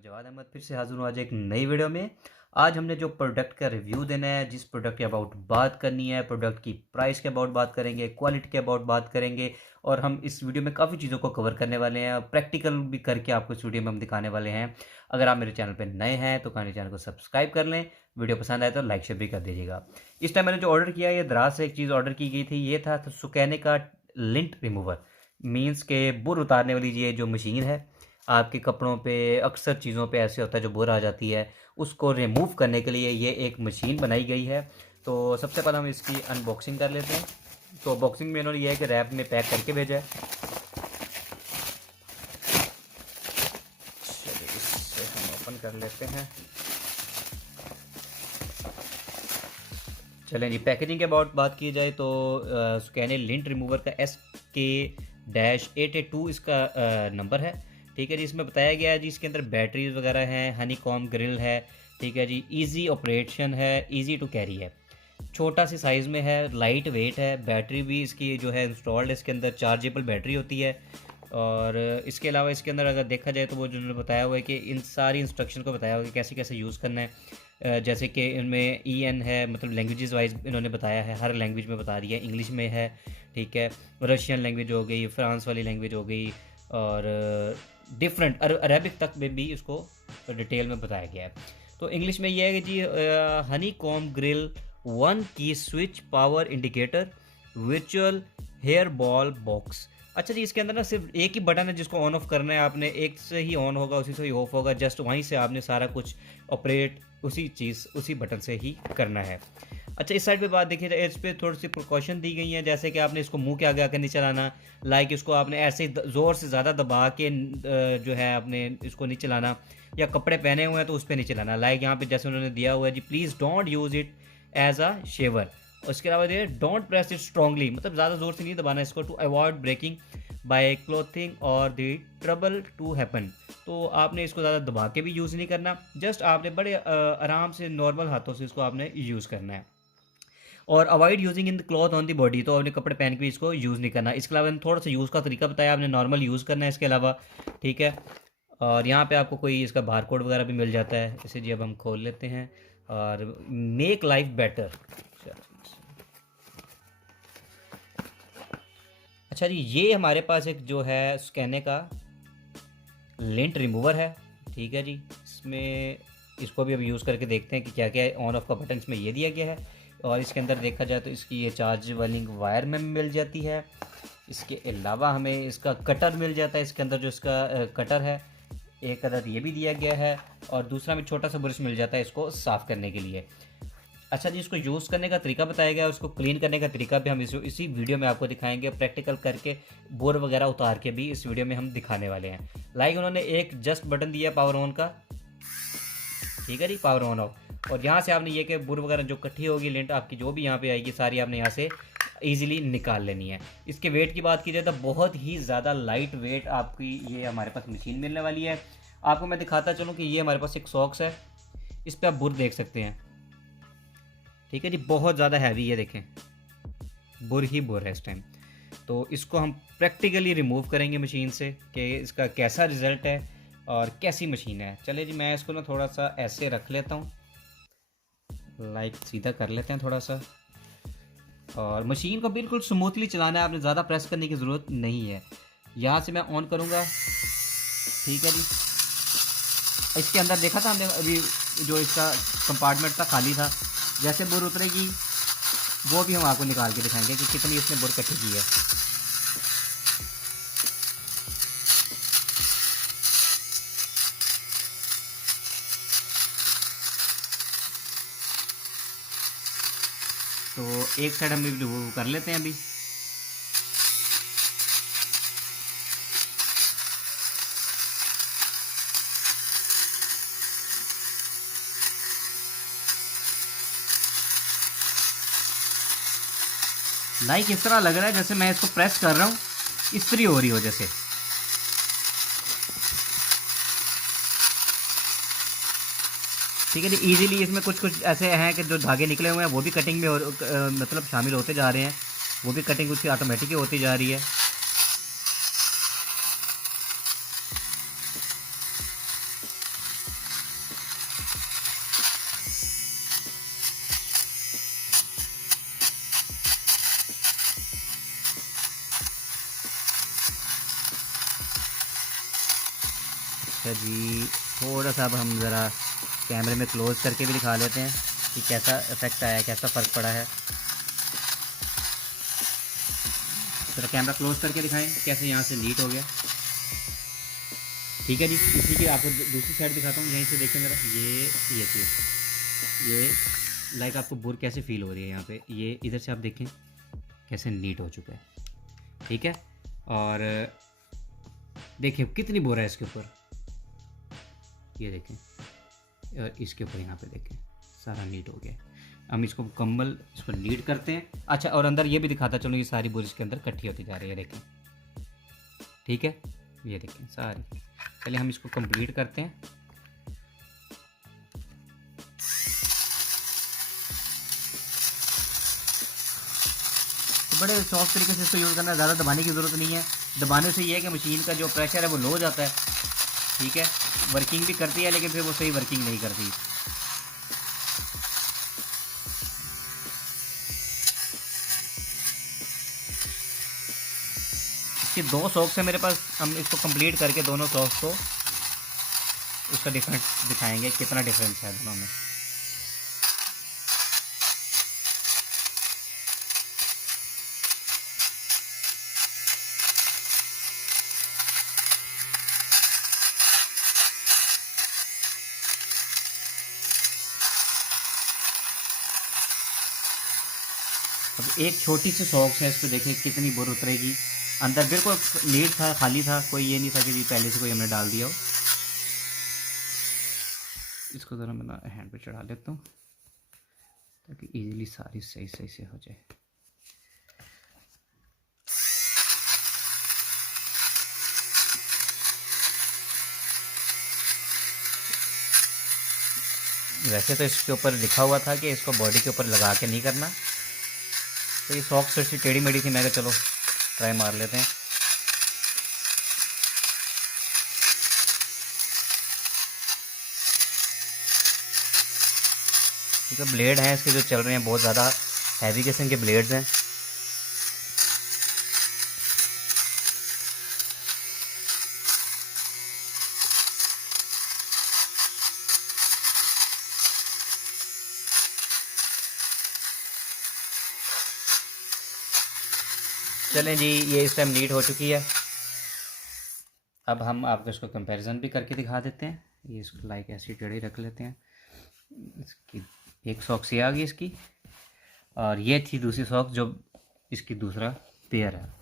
जवाद अहमद फिर से हाजिर हूँ आज एक नई वीडियो में। आज हमने जो प्रोडक्ट का रिव्यू देना है, जिस प्रोडक्ट के अबाउट बात करनी है, प्रोडक्ट की प्राइस के अबाउट बात करेंगे, क्वालिटी के अबाउट बात करेंगे और हम इस वीडियो में काफ़ी चीज़ों को कवर करने वाले हैं। प्रैक्टिकल भी करके आपको इस वीडियो में हम दिखाने वाले हैं। अगर आप मेरे चैनल पर नए हैं तो काइंडली चैनल को सब्सक्राइब कर लें। वीडियो पसंद आए तो लाइक शेयर भी कर दीजिएगा। इस टाइम मैंने जो ऑर्डर किया, ये दराज से एक चीज़ ऑर्डर की गई थी। ये था तो सुकैने का लिंट रिमूवर, मीन्स के बुर उतारने वाली ये जो मशीन है। आपके कपड़ों पे अक्सर चीज़ों पे ऐसे होता है जो बुर आ जाती है, उसको रिमूव करने के लिए ये एक मशीन बनाई गई है। तो सबसे पहले हम इसकी अनबॉक्सिंग कर लेते हैं। तो बॉक्सिंग में इन्होंने ये है कि रैप में पैक करके भेजा है। चलिए इससे हम ओपन कर लेते हैं। चलें जी, पैकेजिंग के अबाउट बात की जाए तो सुकैने लिंट रिमूवर का SK-882 इसका नंबर है। ठीक है जी, इसमें बताया गया है जी इसके अंदर बैटरीज वगैरह हैं, हनी कॉम ग्रिल है। ठीक है जी, इजी ऑपरेशन है, इजी टू कैरी है, छोटा सी साइज़ में है, लाइट वेट है। बैटरी भी इसकी जो है इंस्टॉल्ड है, इसके अंदर चार्जेबल बैटरी होती है। और इसके अलावा इसके अंदर अगर देखा जाए तो वो जो उन्होंने बताया हुआ है कि इन सारी इंस्ट्रक्शन को बताया हुआ है कि कैसे कैसे यूज़ करना है। जैसे कि इनमें EN है, मतलब लैंग्वेजेस वाइज इन्होंने बताया है, हर लैंग्वेज में बता दिया है। इंग्लिश में है, ठीक है, रशियन लैंग्वेज हो गई, फ्रांस वाली लैंग्वेज हो गई और डिफरेंट अरेबिक तक में भी इसको डिटेल में बताया गया है। तो इंग्लिश में ये है कि जी हनी कॉम ग्रिल 1 की स्विच पावर इंडिकेटर वर्चुअल हेयर बॉल बॉक्स। अच्छा जी, इसके अंदर ना सिर्फ एक ही बटन है जिसको ऑन ऑफ करना है आपने, एक से ही ऑन होगा उसी से ही ऑफ होगा, जस्ट वहीं से आपने सारा कुछ ऑपरेट उसी बटन से ही करना है। अच्छा, इस साइड पे बात देखिए तो इस पर थोड़ी सी प्रिकॉशन दी गई है, जैसे कि आपने इसको मुंह के आगे आकर नहीं चलाना। लाइक इसको आपने ऐसे ज़ोर से ज़्यादा दबा के जो है आपने इसको नहीं चलाना, या कपड़े पहने हुए हैं तो उस पर नहीं चलाना। लाइक यहाँ पे जैसे उन्होंने दिया हुआ है जी, please don't use it as a shaver. उसके अलावा ये डोंट प्रेस इट स्ट्रांगली, मतलब ज़्यादा ज़ोर से नहीं दबाना इसको, to avoid breaking by clothing और द ट्रबल टू हैपन। तो आपने इसको ज़्यादा दबा के भी यूज़ नहीं करना, जस्ट आपने बड़े आराम से नॉर्मल हाथों से इसको आपने यूज़ करना है। और avoid using in the cloth on the body, तो आपने कपड़े पहन के भी इसको यूज़ नहीं करना। इसके अलावा थोड़ा सा यूज़ का तरीका बताया, आपने नॉर्मल यूज़ करना है इसके अलावा। ठीक है, और यहाँ पे आपको कोई इसका बार कोड वगैरह भी मिल जाता है। इसे जी अब हम खोल लेते हैं और मेक लाइफ बेटर। अच्छा जी, ये हमारे पास एक जो है स्कैने का लिंट रिमूवर है। ठीक है जी, इसमें इसको भी अब यूज़ करके देखते हैं कि क्या क्या ऑन ऑफ का बटन इसमें ये दिया गया है। और इसके अंदर देखा जाए तो इसकी ये चार्ज वाली वायर में मिल जाती है। इसके अलावा हमें इसका कटर मिल जाता है, इसके अंदर जो इसका कटर है एक अदद ये भी दिया गया है, और दूसरा में छोटा सा ब्रश मिल जाता है इसको साफ़ करने के लिए। अच्छा जी, इसको यूज़ करने का तरीका बताया गया है, उसको क्लीन करने का तरीका भी हम इसी वीडियो में आपको दिखाएंगे, प्रैक्टिकल करके बोर वगैरह उतार के भी इस वीडियो में हम दिखाने वाले हैं। लाइक उन्होंने एक जस्ट बटन दिया पावर ऑन का, ठीक है जी, पावर ऑन ऑफ। और यहाँ से आपने ये कि बुर वगैरह जो इकट्ठी होगी लिंट आपकी जो भी यहाँ पे आएगी सारी आपने यहाँ से ईजिली निकाल लेनी है। इसके वेट की बात की जाए तो बहुत ही ज़्यादा लाइट वेट आपकी ये हमारे पास मशीन मिलने वाली है। आपको मैं दिखाता चलूँ कि ये हमारे पास एक सॉक्स है, इस पर आप बुर देख सकते हैं। ठीक है जी, बहुत ज़्यादा हैवी है, देखें बुर ही बुर है इस टाइम। तो इसको हम प्रैक्टिकली रिमूव करेंगे मशीन से कि इसका कैसा रिज़ल्ट है और कैसी मशीन है। चले जी, मैं इसको ना थोड़ा सा ऐसे रख लेता हूँ, लाइक सीधा कर लेते हैं थोड़ा सा। और मशीन को बिल्कुल स्मूथली चलाना है, आपने ज़्यादा प्रेस करने की ज़रूरत नहीं है। यहाँ से मैं ऑन करूँगा, ठीक है जी। इसके अंदर देखा था हमने अभी जो इसका कंपार्टमेंट था खाली था, जैसे बुर उतरेगी वो भी हम आपको निकाल के दिखाएंगे कि कितनी इसने बुर इकट्ठी की है। तो एक साइड हम रिमूव कर लेते हैं अभी। लाइक इस तरह लग रहा है जैसे मैं इसको प्रेस कर रहा हूँ, इस्त्री हो रही हो जैसे। ठीक है जी, इजीली इसमें कुछ कुछ ऐसे हैं कि जो धागे निकले हुए हैं वो भी कटिंग में मतलब शामिल होते जा रहे हैं, वो भी कटिंग उसकी ऑटोमेटिक ही होती जा रही है। अच्छा जी, थोड़ा सा अब हम ज़रा कैमरे में क्लोज़ करके भी दिखा लेते हैं कि कैसा इफ़ेक्ट आया है, कैसा फ़र्क पड़ा है। ज़रा कैमरा क्लोज़ करके दिखाएं कैसे यहाँ से नीट हो गया। ठीक है जी, इसी की आपको दूसरी साइड दिखाता हूँ, यहीं से देखें ज़रा, ये चीज़, ये लाइक आपको बुर कैसे फील हो रही है यहाँ पे, ये इधर से आप देखें कैसे नीट हो चुका है। ठीक है, और देखिए कितनी बुर है इसके ऊपर, ये देखें, और इसके ऊपर यहाँ पे देखें सारा नीट हो गया। हम इसको मुकम्मल इसको नीट करते हैं। अच्छा, और अंदर ये भी दिखाता चलो, ये सारी बुर इसके अंदर इकट्ठी होती जा रही है, देखें। ठीक है, ये देखें सारी। चलिए हम इसको कंप्लीट करते हैं। तो बड़े सॉफ्ट तरीके से इसको यूज़ करना है, ज़्यादा दबाने की ज़रूरत नहीं है। दबाने से ये है कि मशीन का जो प्रेशर है वो लो हो जाता है। ठीक है, वर्किंग भी करती है लेकिन फिर वो सही वर्किंग नहीं करती। इसके 2 सॉक्स है मेरे पास, हम इसको कंप्लीट करके दोनों सॉक्स को उसका डिफरेंस दिखाएंगे, कितना डिफरेंस है दोनों में। अब एक छोटी सी सॉक्स है, इस पर देखें कितनी बुर उतरेगी। अंदर बिल्कुल नीट था, खाली था, कोई ये नहीं था कि जी पहले से कोई हमने डाल दिया हो। इसको ज़रा मैं हैंड पे चढ़ा लेता हूँ ताकि इजीली सारी सही सही से हो जाए। वैसे तो इसके ऊपर लिखा हुआ था कि इसको बॉडी के ऊपर लगा के नहीं करना, तो ये सॉक्स थोड़ी सी टेढ़ी मेढ़ी थी, मैं कहा चलो ट्राई मार लेते हैं। ठीक है, ब्लेड हैं इसके जो चल रहे हैं बहुत ज़्यादा हैवी किस्म के ब्लेड्स हैं। चलें जी, ये इस टाइम नीट हो चुकी है। अब हम आपको इसको कंपैरिजन भी करके दिखा देते हैं। ये इसको लाइक ऐसी टेढ़ी रख लेते हैं। इसकी एक सॉक्स ये आ गई इसकी, और ये थी दूसरी सॉक्स जो इसकी दूसरा पेयर है।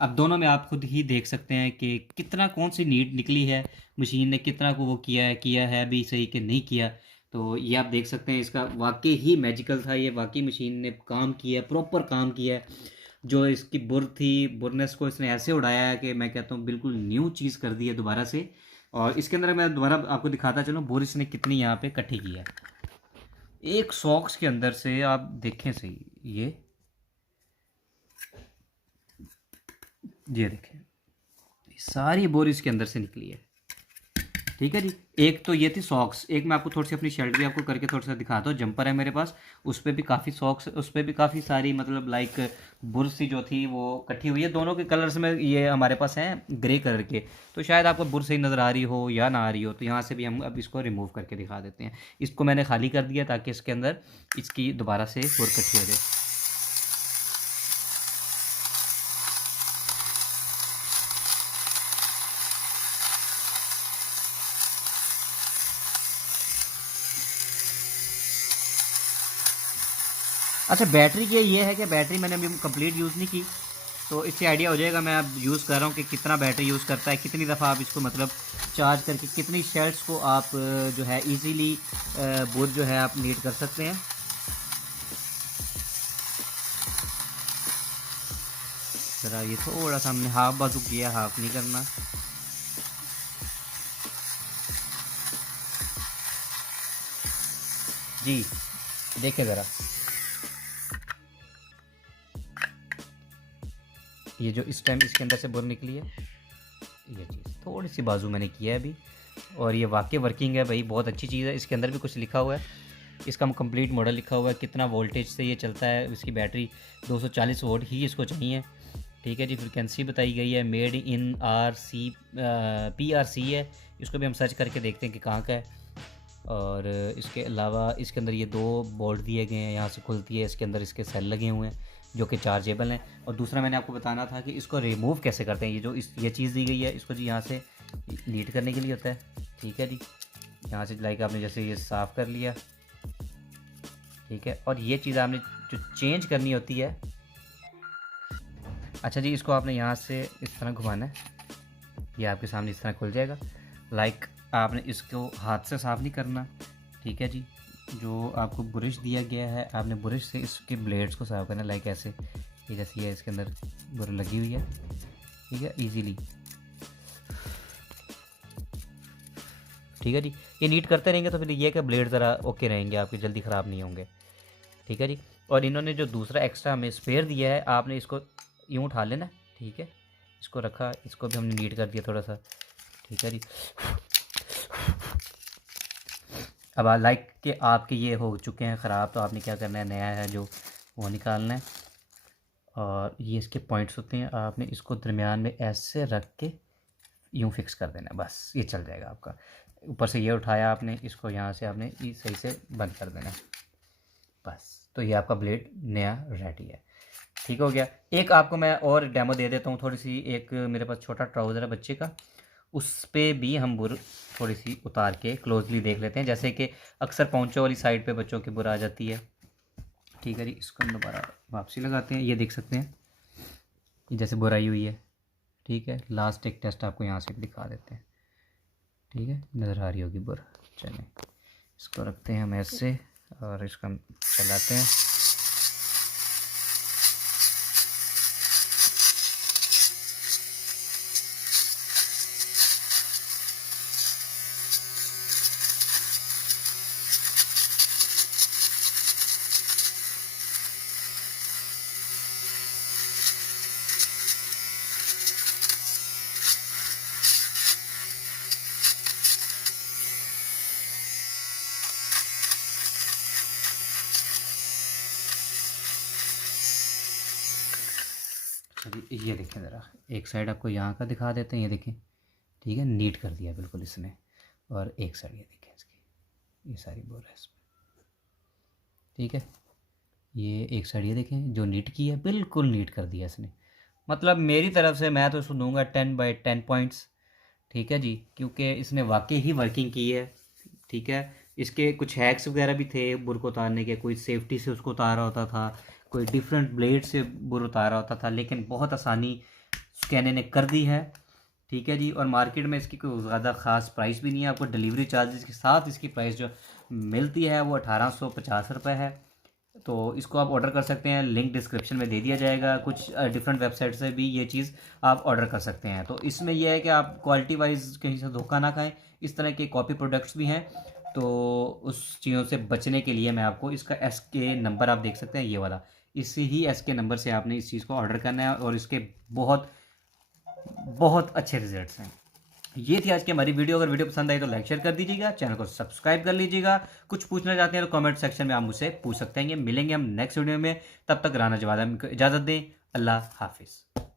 अब दोनों में आप खुद ही देख सकते हैं कि कितना कौन सी नीट निकली है, मशीन ने कितना को वो किया है अभी सही कि नहीं किया। तो ये आप देख सकते हैं, इसका वाकई ही मैजिकल था, ये वाकई मशीन ने काम किया है, प्रॉपर काम किया है। जो इसकी बुर थी, बुरनेस को इसने ऐसे उड़ाया है कि मैं कहता हूँ बिल्कुल न्यू चीज़ कर दी है दोबारा से। और इसके अंदर मैं दोबारा आपको दिखाता चलूँ बुर इसने कितनी यहाँ पे इकट्ठी की है। एक सॉक्स के अंदर से आप देखें सही, ये देखें सारी बोर इसके अंदर से निकली है। ठीक है जी, एक तो ये थी सॉक्स, एक मैं आपको थोड़ी सी अपनी शर्ट भी आपको करके थोड़ा सा दिखाता हूँ। जंपर है मेरे पास, उस पर भी काफ़ी सॉक्स, उस पर भी काफ़ी सारी मतलब लाइक बुर सी जो थी वो इकट्ठी हुई है। दोनों के कलर्स में ये हमारे पास हैं ग्रे कलर के, तो शायद आपको बुर सही नज़र आ रही हो या ना आ रही हो। तो यहाँ से भी हम अब इसको रिमूव करके दिखा देते हैं। इसको मैंने खाली कर दिया ताकि इसके अंदर इसकी दोबारा से बुर इकट्ठी हो जाए। अच्छा, बैटरी की ये है कि बैटरी मैंने अभी कंप्लीट यूज़ नहीं की, तो इससे आइडिया हो जाएगा मैं अब यूज़ कर रहा हूँ कि कितना बैटरी यूज़ करता है, कितनी दफ़ा आप इसको मतलब चार्ज करके कितनी शेल्स को आप जो है इजीली बुर जो है आप नीट कर सकते हैं। ज़रा ये थोड़ा सा हमने हाफ बाजू किया, हाफ नहीं करना। जी देखें ज़रा, ये जो इस टाइम इसके अंदर से बुर निकली है, ये चीज़ थोड़ी सी बाजू मैंने किया है अभी, और ये वाकई वर्किंग है भाई, बहुत अच्छी चीज़ है। इसके अंदर भी कुछ लिखा हुआ है, इसका कंप्लीट मॉडल लिखा हुआ है, कितना वोल्टेज से ये चलता है। इसकी बैटरी 240 वोल्ट ही इसको चाहिए, ठीक है जी। फ्रिक्वेंसी बताई गई है, मेड इन PRC है, इसको भी हम सर्च करके देखते हैं कि कहाँ का है। और इसके अलावा इसके अंदर ये 2 बोल्ट दिए गए हैं, यहाँ से खुलती है, इसके अंदर इसके सेल लगे हुए हैं जो कि चार्जेबल हैं। और दूसरा मैंने आपको बताना था कि इसको रिमूव कैसे करते हैं। ये चीज़ दी गई है, इसको जी यहाँ से नीट करने के लिए होता है। ठीक है जी, यहाँ से लाइक आपने जैसे ये साफ़ कर लिया, ठीक है। और ये चीज़ आपने जो चेंज करनी होती है, अच्छा जी, इसको आपने यहाँ से इस तरह घुमाना है, ये आपके सामने इस तरह खुल जाएगा। लाइक आपने इसको हाथ से साफ़ नहीं करना, ठीक है जी। जो आपको ब्रश दिया गया है, आपने ब्रश से इसके ब्लेड्स को साफ़ करना, लाइक ऐसे, ये जैसे ये इसके अंदर बुर लगी हुई है, ठीक है, इजीली, ठीक है जी। ये नीट करते रहेंगे तो फिर ये कि ब्लेड ज़रा ओके रहेंगे आपके, जल्दी ख़राब नहीं होंगे, ठीक है जी। और इन्होंने जो दूसरा एक्स्ट्रा हमें स्पेयर दिया है, आपने इसको यूँ उठा लेना, ठीक है। इसको रखा, इसको भी हमने नीट कर दिया थोड़ा सा, ठीक है जी। अब लाइक के आपके ये हो चुके हैं ख़राब, तो आपने क्या करना है, नया है जो वो निकालना है। और ये इसके पॉइंट्स होते हैं, आपने इसको दरमियान में ऐसे रख के यूँ फिक्स कर देना, बस ये चल जाएगा आपका। ऊपर से ये उठाया आपने, इसको यहाँ से आपने ये सही से बंद कर देना, बस। तो ये आपका ब्लेड नया रेडी है, ठीक हो गया। एक आपको मैं और डेमो दे देता हूँ थोड़ी सी। एक मेरे पास छोटा ट्राउज़र है बच्चे का, उस पर भी हम बुर थोड़ी सी उतार के क्लोजली देख लेते हैं। जैसे कि अक्सर पहुँचों वाली साइड पे बच्चों की बुर आ जाती है, ठीक है जी। इसको हम दोबारा वापसी लगाते हैं, ये देख सकते हैं ये जैसे बुर आई हुई है, ठीक है। लास्ट एक टेस्ट आपको यहाँ से दिखा देते हैं, ठीक है, नज़र आ रही होगी बुर। चलें, इसको रखते हैं हम ऐसे और इसको हम चलाते हैं। अभी ये देखें ज़रा, एक साइड आपको यहाँ का दिखा देते हैं, ये देखें, ठीक है, नीट कर दिया बिल्कुल इसने। और एक साइड ये देखें इसकी, ये सारी बोर है इसमें, ठीक है। ये एक साइड ये देखें जो नीट की है, बिल्कुल नीट कर दिया इसने। मतलब मेरी तरफ से मैं तो इसको दूंगा 10/10 पॉइंट्स, ठीक है जी, क्योंकि इसने वाकई ही वर्किंग की है, ठीक है। इसके कुछ हैक्स वगैरह भी थे बुर को उतारने के, कोई सेफ्टी से उसको उतारा होता था, कोई डिफरेंट ब्लेड से बुर उतारा होता था, लेकिन बहुत आसानी स्कैनर ने कर दी है, ठीक है जी। और मार्केट में इसकी कोई ज़्यादा ख़ास प्राइस भी नहीं है, आपको डिलीवरी चार्जेस के साथ इसकी प्राइस जो मिलती है वो 1850 रुपये है। तो इसको आप ऑर्डर कर सकते हैं, लिंक डिस्क्रिप्शन में दे दिया जाएगा। कुछ डिफरेंट वेबसाइट से भी ये चीज़ आप ऑर्डर कर सकते हैं। तो इसमें यह है कि आप क्वालिटी वाइज कहीं से धोखा ना खाएं, इस तरह के कॉपी प्रोडक्ट्स भी हैं। तो उस चीज़ों से बचने के लिए मैं आपको इसका SK नंबर आप देख सकते हैं, ये वाला, इसी ही SK नंबर से आपने इस चीज़ को ऑर्डर करना है और इसके बहुत बहुत अच्छे रिजल्ट्स हैं। ये थी आज की हमारी वीडियो। अगर वीडियो पसंद आई तो लाइक शेयर कर दीजिएगा, चैनल को सब्सक्राइब कर लीजिएगा। कुछ पूछना चाहते हैं तो कमेंट सेक्शन में आप मुझसे पूछ सकते हैं। मिलेंगे हम नेक्स्ट वीडियो में, तब तक राना जवादा को इजाज़त दें। अल्लाह हाफिज़।